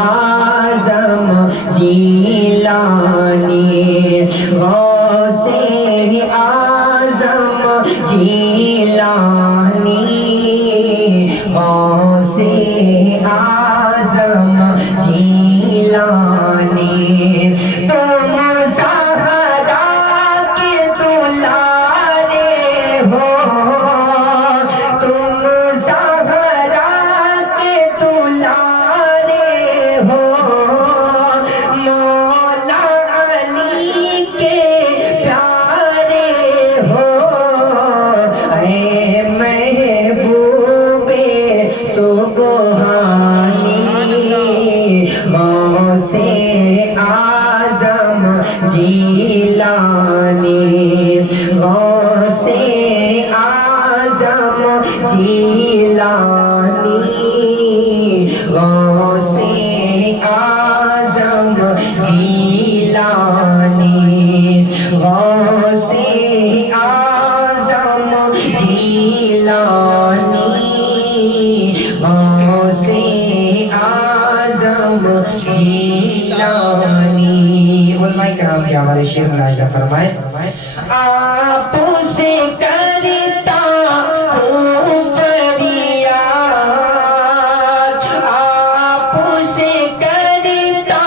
اعظم جیلانی، غوث اعظم جیلانی، غوث اعظم جیلانی، تم زہرا کے دلارے ہو، تم زہرا کے دلارے ہو، مولا علی کے پیارے ہو، اے محبوب سبحانی، غوث اعظم جیلانی، غوث اعظم جیلانی، غوث اعظم جیلانی، غوث اعظم جیلانی، غوث اعظم جیلانی۔ علماء کرام کے ہمارے شعر ملاحظہ فرمائیں، آپ سے کرتا ہوں فریاد، آپ سے کرتا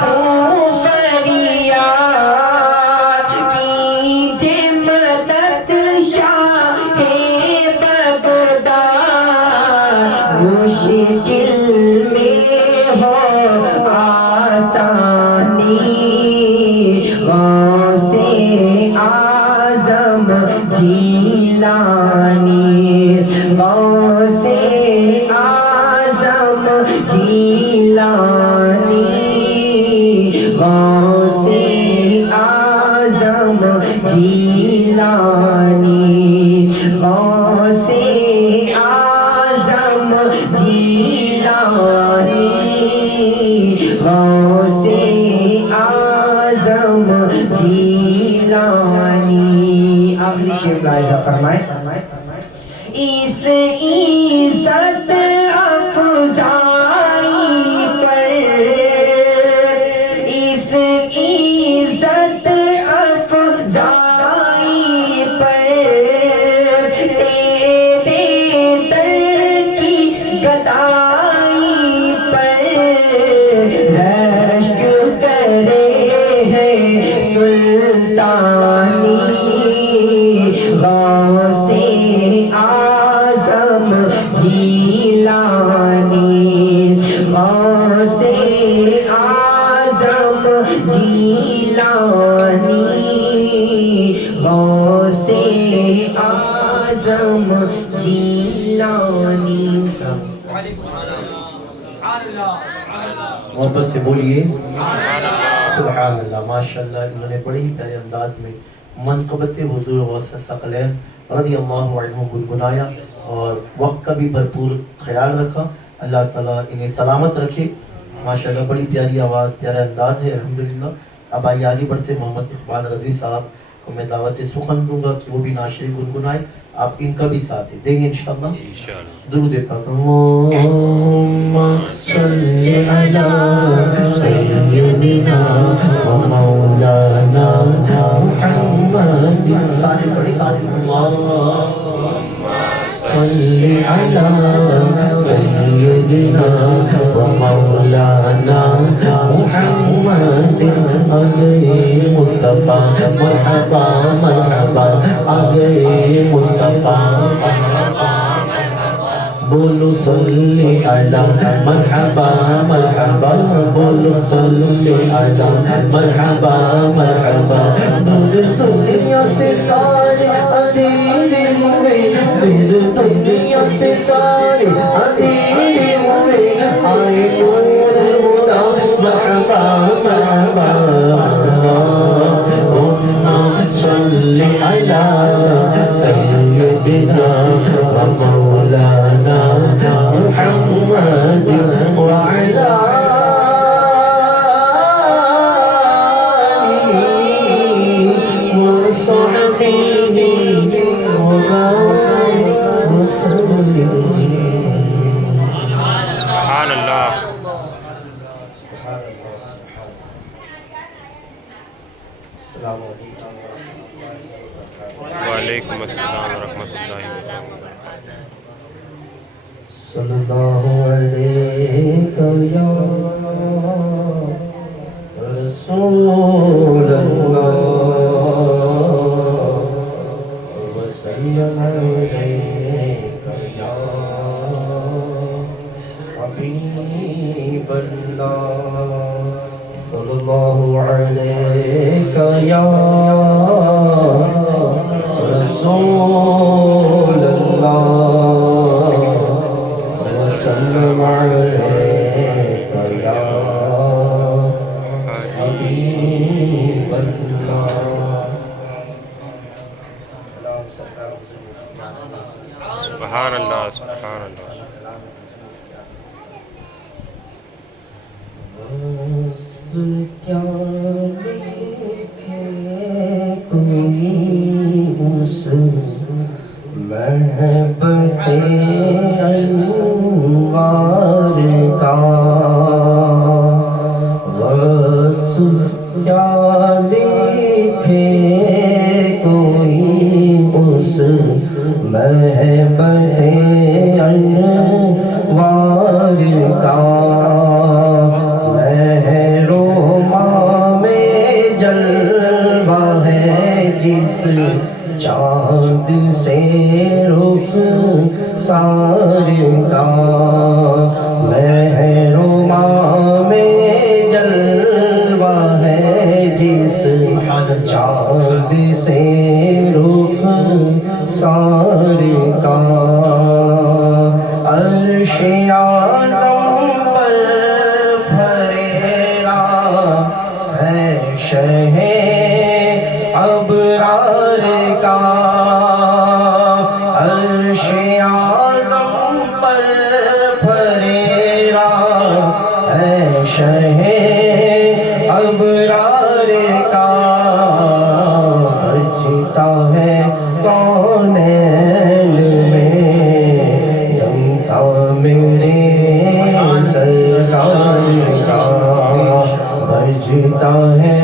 ہوں فریاد، کیجئے مدد شاہ بغداد، مشکل میں ہو آسانی، غوث اعظم جیلانی، غوث اعظم جیلانی، غوث اعظم جیلانی، غوث اعظم جیلانی، غوث اعظم جیلانی۔ آخری شعر ملاحظہ فرمائیں، اس عزت افزائی پر، اس عزت افزائی پر، تیرے در کی گدائی پر، رشک کرے ہے سلطانی، غوث اعظم جیلانی، غوث اعظم جیلانی، غوث اعظم جیلانی۔ محبت سے بولیے سبحان اللہ۔ ماشاءاللہ انہوں نے بڑے ہی پیارے انداز میں منقبت حضور غوث ثقلین رضی اللہ عنہ گنگنایا اور وقت کا بھی بھرپور خیال رکھا۔ اللہ تعالیٰ انہیں سلامت رکھے۔ ماشاءاللہ بڑی پیاری آواز، پیارا انداز ہے الحمدللہ۔ اب آئیے آگے بڑھتے، محمد اقبال رضوی صاحب کو میں دعوت سخن دوں گا کہ وہ بھی نعت شریف گنگنائیں، آپ ان کا بھی ساتھ دیں گے انشاءاللہ۔ درود پاک۔ اللہم صلی علی سیدنا و مولانا محمد، سارے پڑھیں، اللہم صلی علی سیدنا و مولانا محمد، آگئے مصطفیٰ مرحبا مرحبا، آگئے مصطفیٰ بولو صلی علی مرحبا مرحبا، بولو صلی علی مرحبا مرحبا، نور دنیا سے سارے اندھیرے ہوئے، نور دنیا سے سارے اندھیرے ہوئے، آئے نور الہدی مرحبا مرحبا، اللہم صلی علی سیدنا و مولانا محمد وعلى آله وصحبه وسلم۔ سبحان اللہ۔ السلام علیکم وعلیکم السلام ورحمۃ اللہ وبرکاتہ. صلی اللہ علیہ یا رسول اللہ وسلم علیک یا حبیب اللہ صلی اللہ علیک یا رسول اللہ وسلم علیک یا حبیب اللہ. سبحان اللہ سبحان اللہ. کیا لکھے کوئی اس محبت انوار کا وصف کیا لکھے کوئی اس محبت انوار کا جس چاند سے رخ سار کا مہرما میں جلوہ ہے جس چاند سے رخ سار کا عرش اعظم پر پھریرا ہے شہ ابرار کا عرش اعظم پر پھریرا ہے شہ ابرار کا بجتا ہے کونین میں ڈنکا میرے سرکار کا بجتا ہے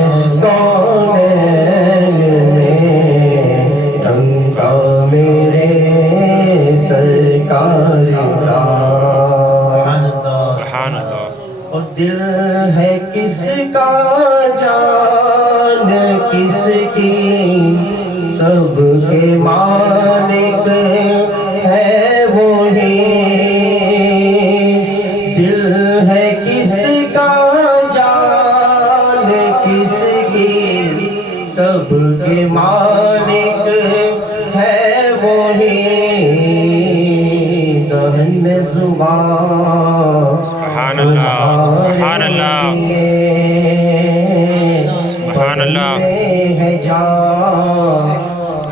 سبحان اللہ. اور دل ہے کس کا جان کس کی سب کے مالک ہے وہی. دل ہے کس کا جان کس کی سب کے مالک ہے وہی. دہن زبان سبحان اللہ سبحان اللہ سبحان اللہ. ہے جان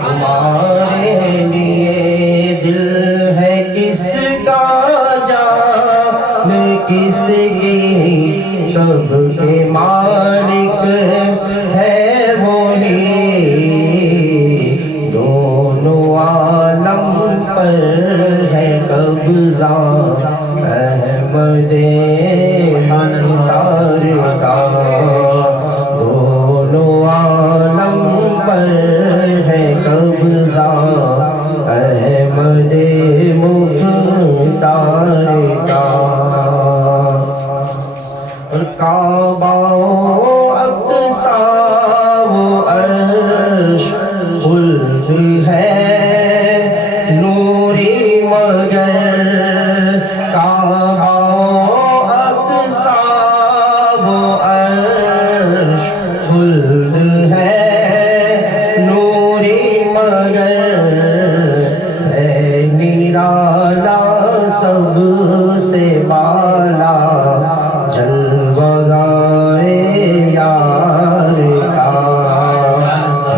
ہمارے لیے دل ہے کس کا جان کس کی سب کے مالک ہے وہی. دونوں عالم پر ہے قبضہ احمد انتار کا. دونوں عالم پر ہے قبضہ احمد مختار کا. اور کعبہ اقصی و عرش خلد ہے نوری مگر کعبہ اقصی و عرش خلد ہے نوری مگر ہے نرالا سب سے بالا جلوگائے یار کا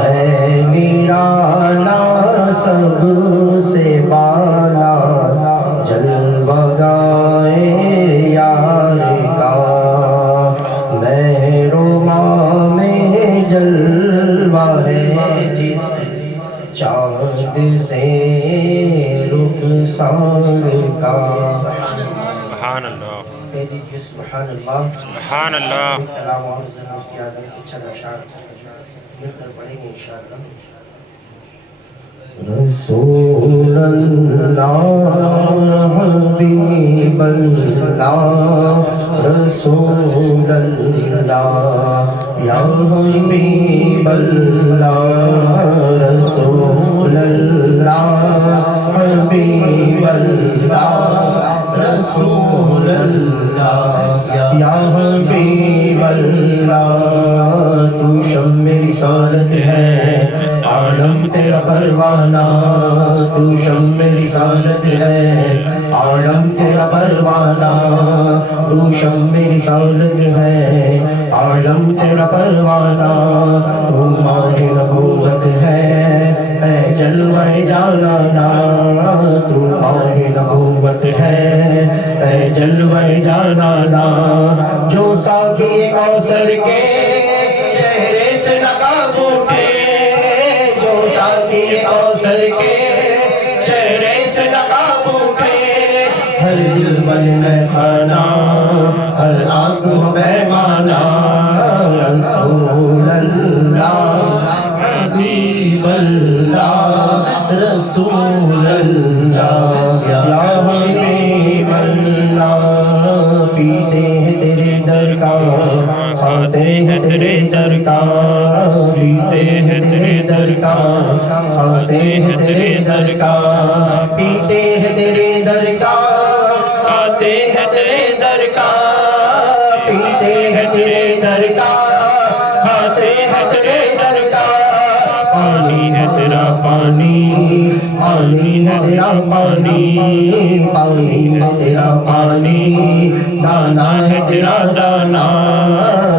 ہے نرالا سب سے بالا جلوگائے یار کا. مہرما میں جلوہ ہے جس چاند سے رخ سار کا. سبحان اللہ کہہ دیجیے سبحان اللہ. سبحان اللہ. کلام اور مفتی اعظم کی چند اشعار مل کر پڑھیں گے انشاءاللہ. رسول اللہ حبیب اللہ رسول اللہ یا حبیب اللہ رسول اللہ حبیب اللہ رسول اللہ یا حبیب اللہ. تو شمع رسالت ہے عالم تیرا پروانہ، تو شمع رسالت ہے عالم تیرا پروانہ، تو شمع رسالت ہے عالم تیرا پروانہ. تو ماہ نبوت ہے اے جلوہ جانانا، تو ماہ نبوت ہے اے جلوہ جانانا. جو ساقی کوثر کے چہرے سے نقاب اٹھے، جو ساقی کوثر کے چہرے سے نقاب اٹھے، ہر دل بن میں خانہ ہر آنکھ پیمانہ. رسول اللہ حبیب اللہ رسول اللہ یا حبیب اللہ. پیتے ہیں تیرے در کا، کھاتے ہیں تیرے در کا، پیتے ہیں تیرے در کا، کھاتے ہیں تیرے در کا، پیتے ہیں تیرے در کا، کھاتے ہیں تیرے در کا، پیتے ہیں تیرے در کا، کھاتے ہیں تیرے در کا. پانی ہے تیرا پانی، پانی ہے تیرا پانی، پانی ہے تیرا پانی، دانا ہے تیرا دانا.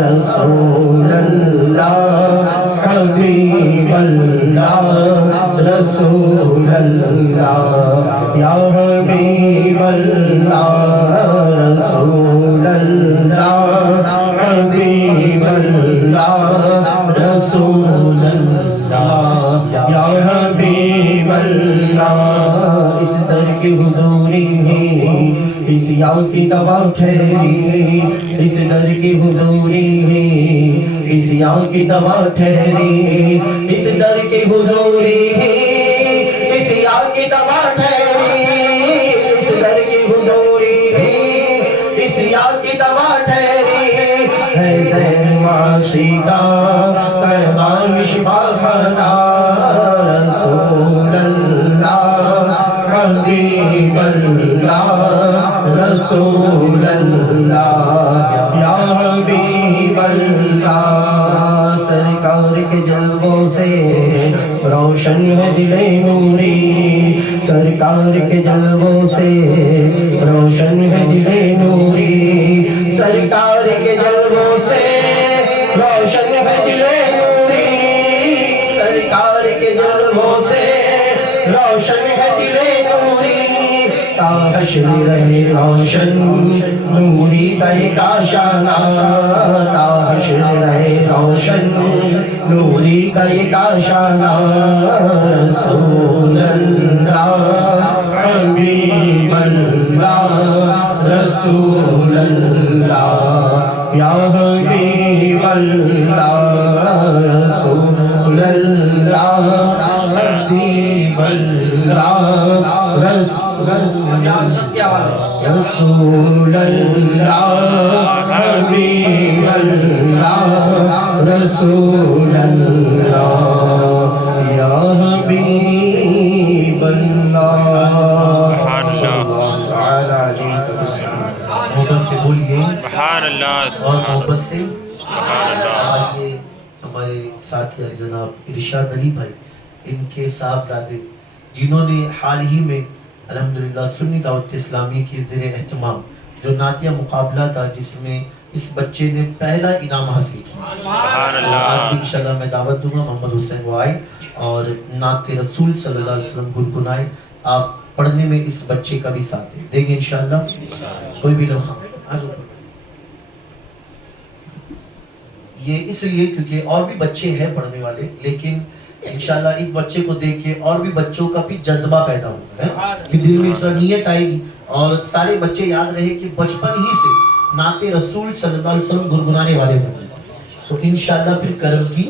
رسول اللہ حبیب اللہ رسول اللہ یا حبیب اللہ رسول اللہ حبیب اللہ رسول اللہ یا حبیب اللہ. اس در کی حضوری ہے اس یاں کی دوا ٹھہری، اس در کی حضوری ہے اس یاں کی دوا ٹھہری، اس در کی حضوری ہے اس یاں کی دوا ٹھہری، اس در کی حضوری ہے اس یاں کی دوا ٹھہری. ہے زین معاشی کا پیمان شفا خانہ. رسول اللہ حبیب اللہ رسول اللہ یا حبیب اللہ. سرکار کے جلووں سے روشن ہے دل نوری، سرکار کے جلووں سے روشن ہے دل نوری، سرکار کے جلووں سے روشن ہے دل نوری، سرکار کے جلووں سے روشن ہے دل نوری. تا حشر رہے روشن نوری کا ایک آشانہ، تا حشر رہے روشن نوری کا ایک آشانہ. رسول اللہ حبیب اللہ رسول اللہ یا حبیب اللہ رسول اللہ حبیب اللہ رسول اللہ حبیب اللہ رسول اللہ یا حبیب اللہ. محبت سے بولیے سبحان اللہ اور سبحان محبت سے. سبحان اللہ. آئیے ہمارے ساتھی جناب ارشاد علی بھائی، ان کے صاحبزادے جنہوں نے حال ہی میں الحمدللہ سنی دعوت اسلامی کے زیر اہتمام جو نعتیہ مقابلہ تھا جس میں اس بچے نے پہلا انعام حاصل کیا. سبحان آج اللہ. انشاءاللہ میں دعوت دوں گا محمد حسین وہ آئے اور نعت رسول صلی اللہ علیہ وسلم گنگنائے. آپ پڑھنے میں اس بچے کا بھی ساتھ دیں گے انشاءاللہ. کوئی بھی لوگ یہ اس لیے کیونکہ اور بھی بچے ہیں پڑھنے والے، لیکن انشاءاللہ اس بچے کو دیکھ کے اور بھی بچوں کا بھی جذبہ پیدا ہوگا ہے کہ دل میں نیت آئے گی اور سارے بچے یاد رہے کہ بچپن ہی سے نعت رسول صلی اللہ علیہ وسلم گنگنانے والے بن جائیں. تو انشاءاللہ پھر کرم کی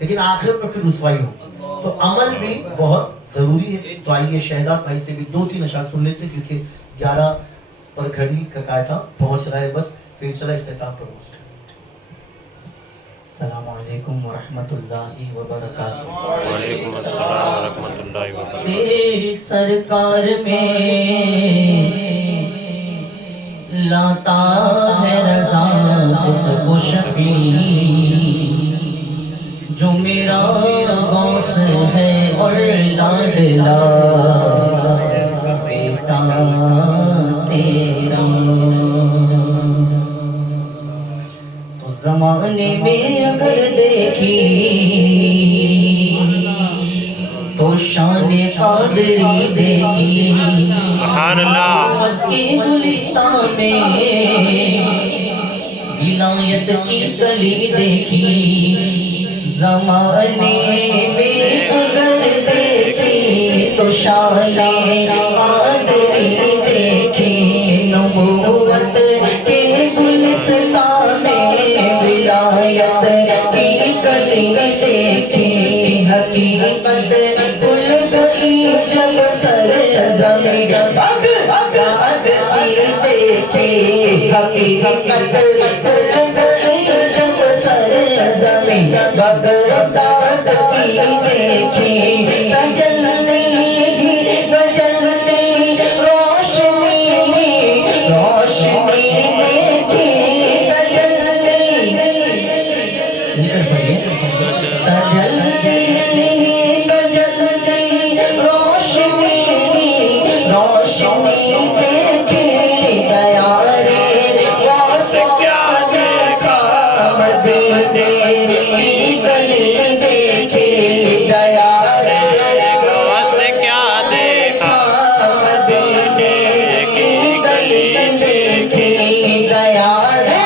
لیکن آخرت میں پھر رسوائی ہو. تو عمل بھی بہت ضروری ہے. تو آئیے شہزاد بھائی سے بھی 2-3 اشعار سن لیتے ہیں کیونکہ 11 پر گھڑی کا کانٹا پہنچ رہا ہے. بس پھر چلا اختتام پر ہو. السلام علیکم ورحمۃ اللہ وبرکاتہ. وعلیکم السلام ورحمۃ اللہ وبرکاتہ. تیری سرکار میں لاتا ہے رضا اس کو شفیع جو میرا غوث ہے اور لاڈلا بیٹا تیرا. تو زمانے میں اگر دیکھی تو شان قادری دیکھی. سبحان اللہ. مکی گلستان میں ولایت کی کلی دیکھی. زمانے میں اگر دیکھی تو شان قادری دیکھی. نبوت کے گلستان میں ولایت کی کلی دیکھی. حقیقت کھل گئی جب سرزمین بغداد کی دیکھی. حقیقت کھل گئی جب سرزمین بغداد کی دیکھی. تجلی تجلی روشنی روشنی دیکھی. تجلی تجلی روشنی روشنی دیکھی. گیا رے واس کیا دیکھا مدینے کی گلی دیکھی. گیا رے غوث کیا دیکھا مدینے کی گلی دیکھی. گیا رے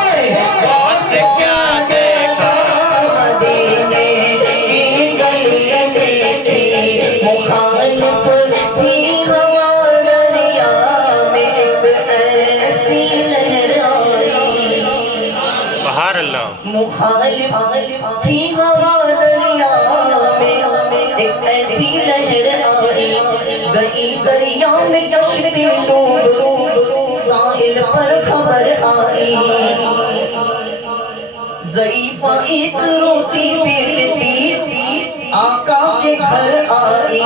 غوث کیا دیکھا مدینے کی گلی دیکھی. مخالف تھی ہوا دریا میں ایک ایسی لہر آئی. سبحان اللہ. مخالف تھی ہوا دریا میں ایک ایسی لہر آئی. گئی دریا میں کشتی ڈوب ساحل پر خبر آئی. ضعیفہ ایک روتی پیٹتی آقا کے گھر آئی.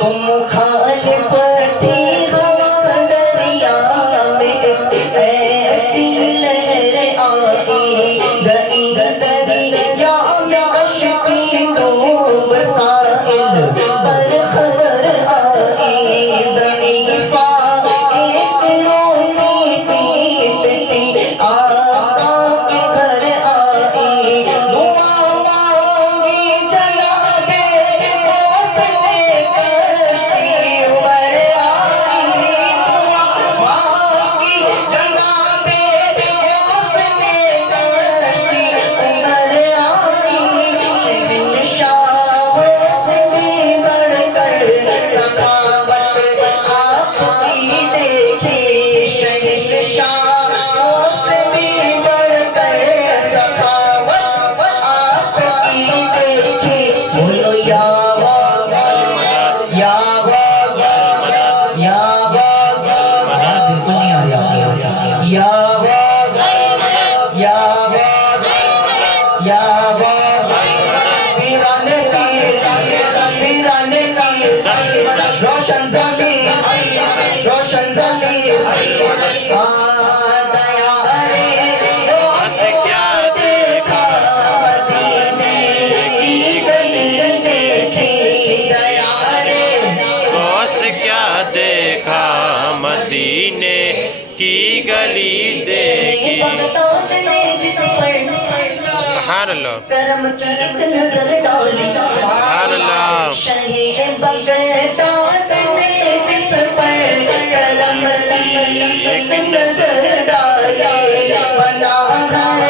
تو مخالف تھی ہوا دریا میں ایک ایسی لہر آئی. گئی دریا میں کشتی ڈوب ساحل پر خبر آئی. ضعیفہ ایک روتی پیٹتی آقا کے گھر آئی. دعا مانگی جناب غوث نے کشتی پر آئی. دعا مانگی جناب غوث نے کشتی پر آئی. شہنشاہ سے بھی بڑھ کر سخاوت آپ کی دیکھی. شہنشاہ سے بھی بڑھ کر سخاوت آپ کی دیکھی. بولو یا غوث یا غوث یا غوث. بالکل نہیں آ رہا. یا غوث یا غوث یا غوث. پیران پیر پیران پیر روشن ضمیر روشن ضمیر. دیا رے غوث کیا دیکھا مدینے کی گلی دیکھی. دیا رے غوث کیا دیکھا مدینے کی گلی دیکھی. بغداد نے جس پر سبحان اللہ. کرم کی ایک نظر ڈالی. سبحان اللہ. شہی بغداد نے جس پر کرم کی ایک نظر ڈالی. بنا گھر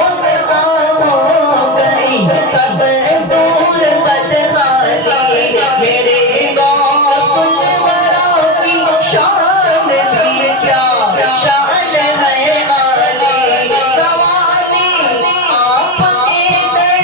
اس کا ہو گئی سب دور بدحالی. میرے غوث الورا کی شان بھی کیا شان ہے عالی. سوالی آپ کے در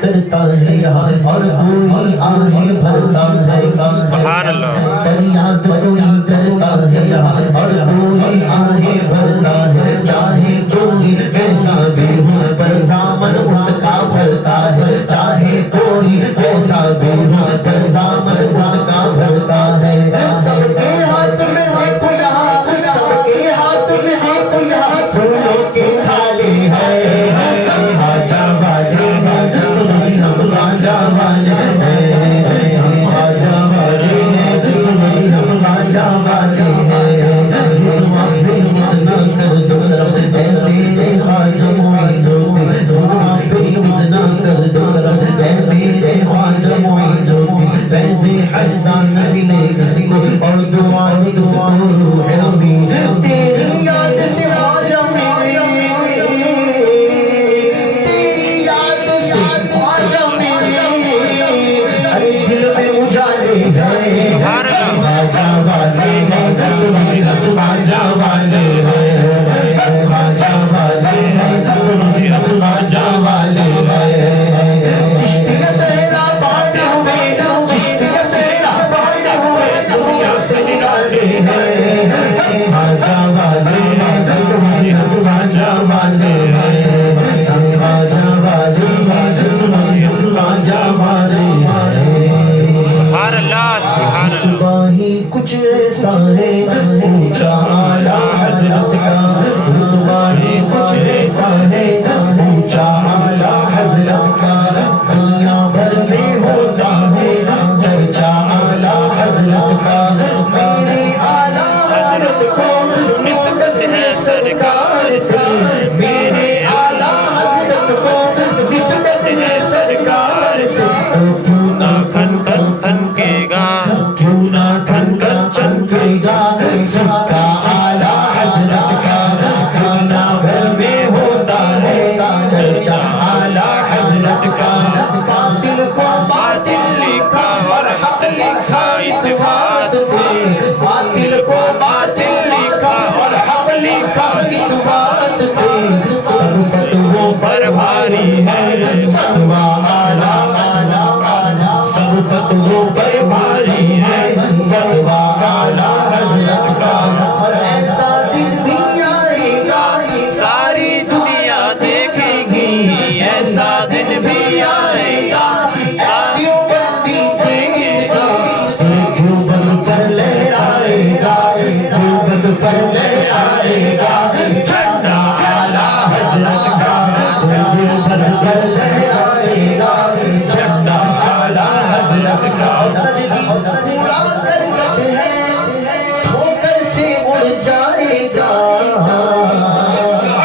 کرتا ہے یہاں اور کوئی آہیں بھرتا ہے سبحان اللہ فریاد کوئی کرتا ہے یہاں اور کوئی آہیں بھرتا ہے چاہے کوئی ایسا بھی ہو پر دامن اس کا بھرتا ہے چاہے کوئی ایسا بھی ہو پر دامن اس کا بھرتا ہے سب کے ہاتھ میں ہے کلہا سب کے ہاتھ میں ہے کلہا پھولوں کے تھالے ہے خواجہ واجے ہے سنی ہم خواجہ واجے ہے ہم خواجہ واجے ہیں سنی ہم خواجہ واجے ہیں معافی اتنا کر دو اے میرے خواجہ معین معافی اتنا کر دو اے میرے خواجہ معین فیض حسان ملے کسی کو اور دعا روح ربی تیری یاد سے خواجہ ملے تیری یاد سے خواجہ ملے ارے دل میں اجالے جائے خواجہ والے ہیں تمہیں ہم خواجہ والے ہیں خواجہ والے ہیں تمہیں ہم خواجہ والے ہیں چشتی کا سہرا پار ہوئے چشتی کا سہرا پار ہوئے دنیا سے نکالے ہیں خواجہ والے ہیں تمہیں ہم خواجہ والے ہیں ہم خواجہ والے ہیں تمہیں ہم خواجہ والے ہیں سبحان اللہ سبحان اللہ رتبہ ہی کچھ ایسا ہے اونچا اعلیٰ حضرت کا رتبہ ہی کچھ ایسا ہے اونچا اعلیٰ حضرت کا دنیا بھر میں ہوتا ہے چرچا اعلیٰ حضرت کا میرے اعلیٰ حضرت کو نسبت ہے سرکار سے میرے اعلیٰ حضرت کو نسبت ہے سرکار سے کیوں نہ کھن کھن کھنکے گا کیوں نہ کھن کھن چمکے گا سب کا اعلیٰ حضرت کا دنیا بھر میں ہوتا ہے چرچا اعلیٰ حضرت کا باطل کو باطل لکھا اور حق لکھا اس واسطے باطل کو باطل لکھا اور حق لکھا اس واسطے سب فتووں پر بھاری ہے فتویٰ اعلیٰ اعلیٰ سب فتووں پر بھاری ہے فتویٰ اعلیٰ حضرت کا اور ایسا دن بھی آئے گا ساری دنیا دیکھے گی ایسا دن بھی آئے گا کیوں بندی دیکھے گا کیوں بند پر لہرائے گا کیوں بند پر لہرائے گا جھنڈا اعلیٰ حضرت کا کیوں بند پر لہرائے گا جھنڈا اعلیٰ حضرت کا پورا کرکٹ ہے ٹھوکر سے اڑ جائے گا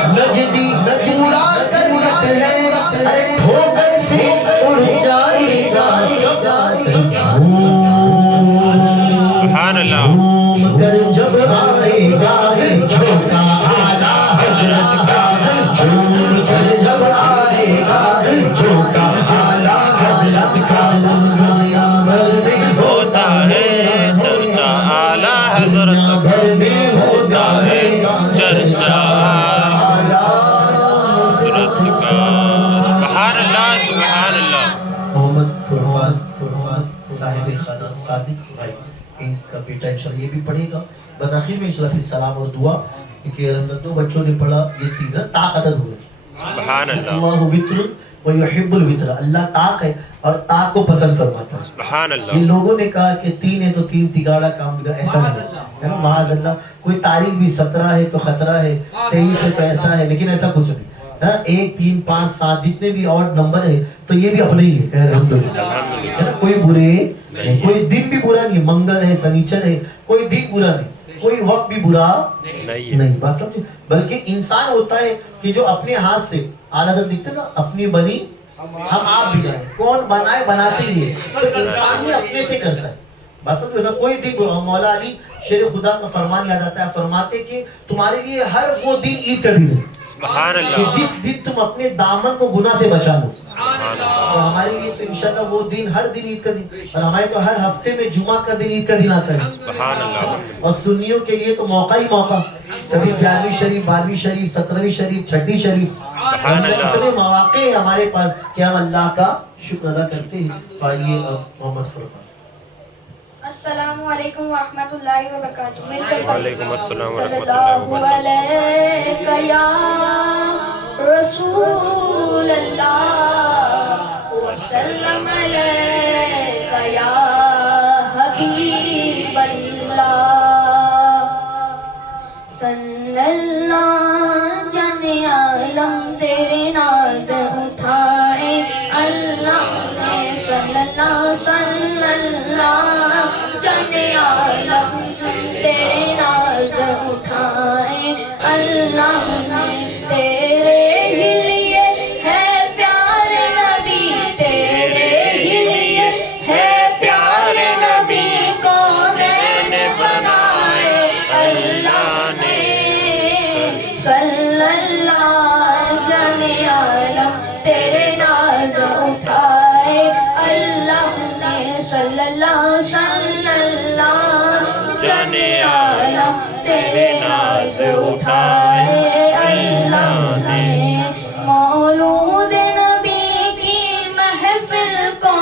نجدی پورا کرکٹ ہے ٹھوکر سے اڑ جائے گا سبحان اللہ جھوم کر جب آئے گا جھوکا اعلیٰ حضرت کا جھوم کر جب آئے گا جھوکا اعلیٰ حضرت کا دنیا بھر میں ہوتا ہے چرچا اعلیٰ حضرت دنیا بھر میں ہوتا ہے چرچا حضرت کا سبحان اللہ سبحان اللہ محمد فرحات صاحب خانہ صادق بھائی ان کا بیٹا انشاءاللہ یہ بھی پڑھے گا بس آخر میں انشاءاللہ پھر سلام اور دعا کہ دو بچوں نے پڑھا یہ تین طاقت ہوئے سبحان اللہ اللہ وطر ویحب الوطر اللہ طاق ہے اور طاق کو پسند فرماتا ہے سبحان یہ اللہ لوگوں نے کہا کہ تین ہے تو تین تگاڑا کام بگڑا ایسا نہیں ہے نا معاذ اللہ کوئی تاریخ بھی 17 ہے تو خطرہ ہے 23 ہے تو ایسا ہے لیکن ایسا کچھ نہیں ہاں 1 3 5 7 جتنے بھی اور نمبر ہے تو یہ بھی اپنے ہی ہے کہ الحمدللہ ہے نا کوئی برے نہیں کوئی دن بھی برا نہیں منگل ہے سنیچر ہے کوئی دن برا نہیں کوئی وقت بھی برا نہیں بات سمجھے بلکہ انسان ہوتا ہے کہ جو اپنے ہاتھ سے اعلیٰ حضرت لکھتے نا اپنی بنی ہم آپ بگاڑے کون بنائے بناتے ہی ہے تو انسان ہی اپنے سے کرتا ہے بس سمجھو نا، کوئی دن مولا علی شیر خدا کا فرمان یاد آتا ہے، فرماتے کہ تمہارے لیے ہر وہ دن عید کا دن ہے سبحان کہ اللہ جس دن تم اپنے دامن کو گناہ سے بچا لو. سبحان اللہ اور ہمارے لیے تو انشاءاللہ وہ دن ہر دن عید کا دن، اور ہمارے تو ہر ہفتے میں جمعہ کا دن عید کا دن آتا ہے. سبحان اللہ اور سنیوں کے لیے تو موقع ہی موقع، کبھی 11ویں شریف، 12ویں شریف، 17ویں شریف، 6ویں شریف، سبحان اللہ. اتنے مواقع ہیں ہمارے پاس کہ ہم اللہ کا شکر ادا کرتے ہیں. تو آئیے اب محمد فرقان. السلام علیکم ورحمۃ اللہ وبرکاتہ. مل کر وعلیکم السلام ورحمۃ صلی اللہ اللہ وبرکاتہ. علیہ یا رسول اللہ وسلم علیہ یا حبیب اللہ. صلی اللہ جانے عالم تیرے ناز اٹھائے اللہ نے، صلی اللہ جانے عالم تیرے ناز اٹھائے اللہ نے. تیرے ہی لیے ہے پیارے نبی، تیرے ہی لیے ہے پیارے نبی، کونین بنائے اللہ نے. صلی اللہ جانے عالم تیرے ناز اٹھائے اللہ نے، صلی اللہ جانے عالم تیرے ناز اٹھائے اللہ نے. مولود نبی کی محفل کو،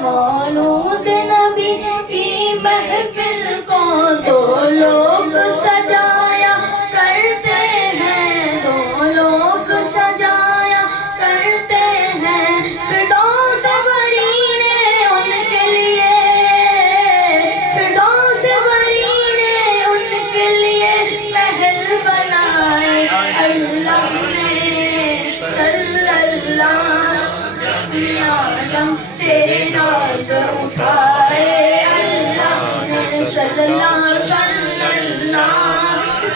مولود نبی کی محفل کو دو لوگ سجایا کرتے ہیں، دو لوگ سجایا کرتے ہیں. فردوس بری نے ان کے لیے، فردوس بری نے ان کے لیے محل بنائے اللہ نے. صلی اللہ عالم تیرے ناز اٹھائے اللہ نے، صلی اللہ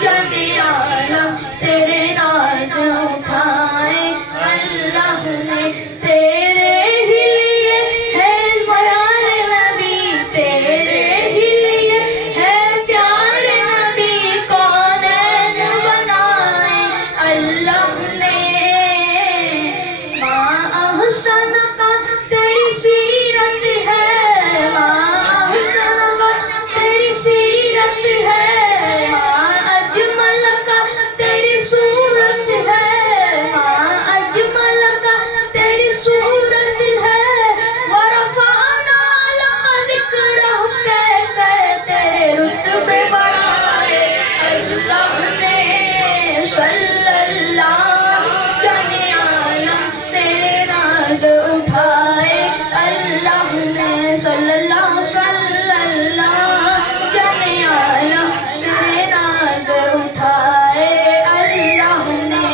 جانے عالم تیرے ناز اٹھائے اللہ نے. تیرے ہی لیے ہے پیارے نبی، تیرے ہی لیے ہے پیارے نبی، کونین بنائے اللہ نے. ماں احسن کا تیری سیرت ہے، ماں احسن کا تیری سیرت ہے، ماں اجمل کا تیری صورت ہے، ماں اجمل کا تیری صورت ہے. ورفعنا لک ذکرہ کہہ کر تیرے رتبے بڑھائے اللہ نے. صلی اللہ جانے عالم تیرے ناز اٹھائے اللہ نے، صلی اللہ جانے عالم تیرے ناز اٹھائے اللہ نے.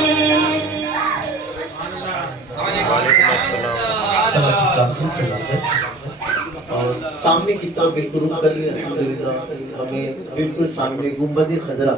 وعلیکم السلام. اور سامنے کی طرف بالکل رخ کریے. الحمدللہ ہمیں بالکل سامنے گنبد خضرا